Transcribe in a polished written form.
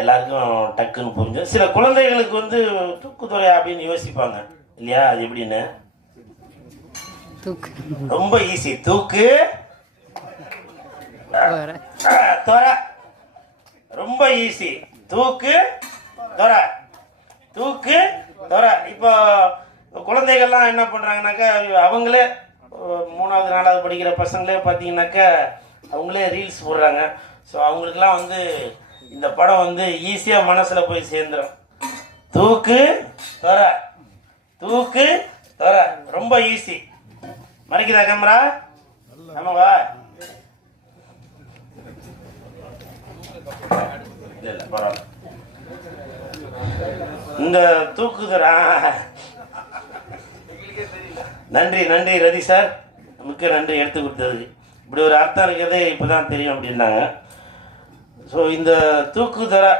எல்லாருக்கும் டக்குன்னு புரிஞ்சு. சில குழந்தைகளுக்கு வந்து தூக்குதுறை அப்படின்னு யோசிப்பாங்க இல்லையா, அது எப்படின்னு? ரொம்ப ஈஸி. தூக்கு துறை, ரொம்ப ஈஸி. தூக்கு துறை, தூக்கு துறை. இப்போ குழந்தைகள்லாம் என்ன பண்றாங்கன்னாக்கா, அவங்களே 3வது 4வது படிக்கிற பசங்களே பார்த்தீங்கன்னாக்கா அவங்களே ரீல்ஸ் போடுறாங்க. ஸோ அவங்களுக்குலாம் வந்து இந்த படம் வந்து ஈஸியாக மனசில் போய் சேர்ந்துடும். தூக்கு துறை, தூக்கு துறை, ரொம்ப ஈஸி. மறைக்குதா கேமரா? ஆமாவா? இல்லை இல்லை பரவாயில்ல. இந்த தூக்குதுறை. நன்றி நன்றி ரதி சார், மிக்க நன்றி எடுத்து கொடுத்ததுக்கு. இப்படி ஒரு அர்த்தம் இருக்கிறதே இப்போதான் தெரியும் அப்படின்னாங்க. ஸோ இந்த தூக்குதுறை